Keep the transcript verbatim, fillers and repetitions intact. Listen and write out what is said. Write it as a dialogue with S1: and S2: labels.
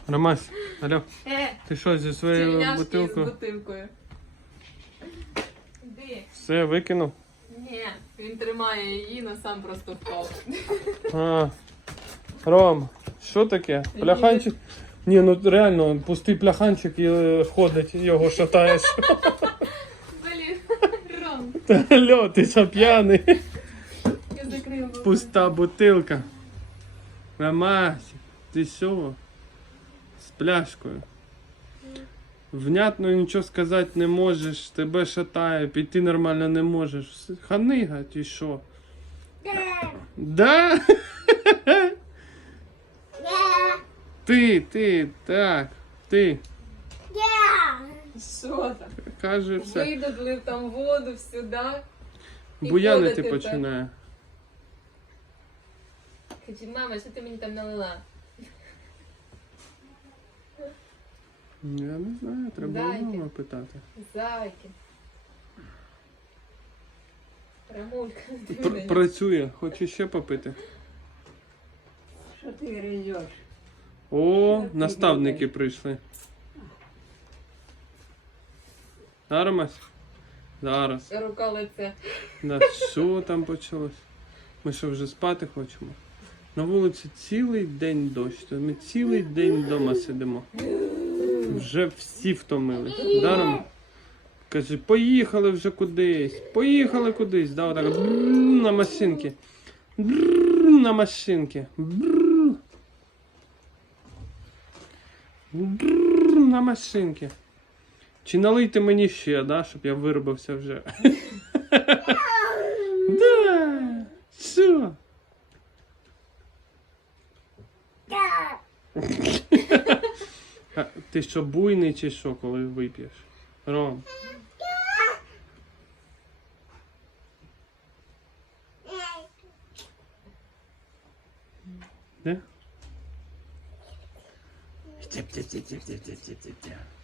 S1: Ромась, алло,
S2: Е,
S1: ти що зі своєю
S2: тільняшки з
S1: бутилкою?
S2: бутилкою. Де?
S1: Все, викинув?
S2: Ні, він тримає її, но сам просто впав.
S1: А, Ром, що таке? Пляханчик? Ні, ну реально, пустий пляханчик і е, ходить, його шатаєш.
S2: Блін, Ром,
S1: Та алло, ти що п'яний?
S2: я закрила.
S1: Пуста бутилка. Ромась, ти що? З пляшкою. Внятно нічого сказати не можеш, тебе шатає, піти нормально не можеш. Ханига, ти що? Да? Ти, ти, так, ти.
S2: Що там?
S1: Каже все.
S2: Видодлив там воду сюди. і
S1: Буянити
S2: ходити
S1: починає.
S2: Кажи, мама, що ти мені там налила?
S1: Я не знаю, треба
S2: Дайте.
S1: мама питати.
S2: Зайки. Рамулька, ти
S1: Пр-
S2: мене.
S1: Працює, хоче ще попити.
S3: Що ти гризеш?
S1: О, наставники прийшли. Зараз? Зараз.
S2: Рука лице.
S1: Да, що там почалось? Ми що, вже спати хочемо? На вулиці цілий день дощ, то ми цілий день вдома сидимо. Вже всі втомились. Да, Рома? Каже, поїхали вже кудись, поїхали кудись. Да, отак, бррр, на машинки. Бррр, на машинки. Бррр. Бррр, на машинки. Чи налийте мені ще, да, щоб я виробився вже? Да. Що? А ти що, буйний чи що, коли вип'єш? Ром. Де? Тіп-тіп-тіп-тіп-тіп-тіп-тіп.